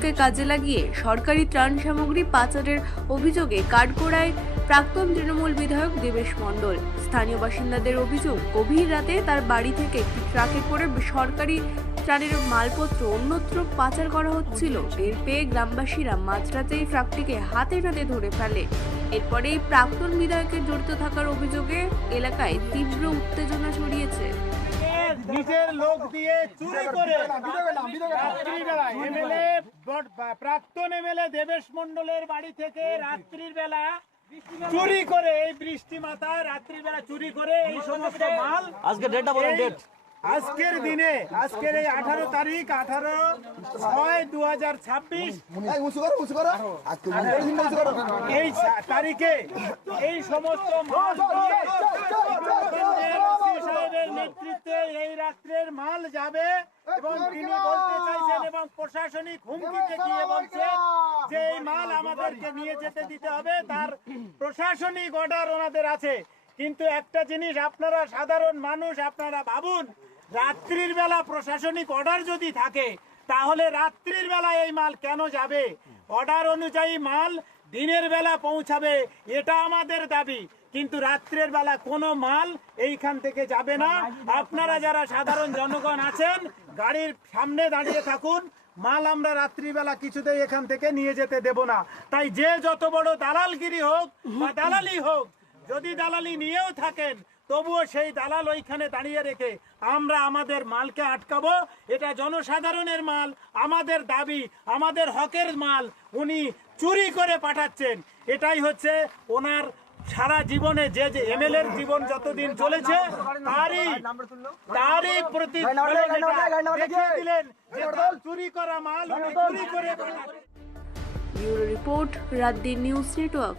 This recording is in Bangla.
সুযোগকে কাজে লাগিয়ে সরকারি ত্রাণ সামগ্রী পাচারের অভিযোগে কাঠগড়ায় প্রাক্তন তৃণমূল বিধায়ক দেবেশ মণ্ডল। স্থানীয় বাসিন্দাদের অভিযোগ, গভীর রাতে তার বাড়ি থেকে একটি ট্রাকে করে সরকারি ত্রাণের মালপত্র অন্যত্র পাচার করা হচ্ছিল। টের পেয়ে গ্রামবাসীরা মাঝরাতেই ট্রাকটিকে হাতে নাতে ধরে ফেলে। এরপরেই প্রাক্তন বিধায়কের জড়িত থাকার অভিযোগে এলাকায় তীব্র উত্তেজনা ছড়িয়েছে। নিজের লোক দিয়ে চুরি করে এমএলএ প্রাক্তন এমএলএ দেবেশ মণ্ডলের বাড়ি থেকে রাত্রির বেলা চুরি করে, এই বৃষ্টি মাথায় রাত্রির বেলা চুরি করে এই সমস্ত মাল আজকে ডেটটা বলেন, ডেট আজকের দিনে, আজকের এই 18 তারিখ 18/6/2026 এই তারিখে এই সমস্ত মাল সাহেবের নেতৃত্বে এই রাত্রের মাল যাবে এবং তিনি বলতে চাইছেন এবং প্রশাসনিক হুমকি দেখিয়ে বলছেন যে এই মাল আমাদেরকে নিয়ে যেতে দিতে হবে, তার প্রশাসনিক অর্ডার ওনাদের আছে। কিন্তু একটা জিনিস আপনারা সাধারণ মানুষ আপনারা ভাবুন, রাত্রির বেলা প্রশাসনিক অর্ডার যদি থাকে তাহলে রাত্রির বেলা এই মাল কেন যাবে? অর্ডার অনুযায়ী মাল দিনের বেলা পৌঁছাবে, এটা আমাদের দাবি। কিন্তু রাত্রের বেলা কোনো মাল এইখান থেকে যাবে না। আপনারা যারা সাধারণ জনগণ আছেন গাড়ির সামনে দাঁড়িয়ে থাকুন, মাল আমরা রাত্রিবেলা কিছুতেই এখান থেকে নিয়ে যেতে দেব না। তাই যে যত বড় দালালগিরি হোক বা দালালি হোক, যদি দালালি নিয়েও থাকেন তবুও সেই দালাল ওইখানে দাঁড়িয়ে রেখে আমরা আমাদের মালকে আটকাবো। এটা জনসাধারণের মাল, আমাদের দাবি, আমাদের হকের মাল উনি চুরি করে পাঠাচ্ছেন। এটাই হচ্ছে ওনার সারা জীবনে যে এমএলএর জীবন যতদিন চলেছে তারই প্রতি দেখিয়ে দিলেন যে চুরি করা মাল উনি চুরি করে পাঠাচ্ছেন। ব্যুরো রিপোর্ট, রাত দিন নিউজ নেটওয়ার্ক।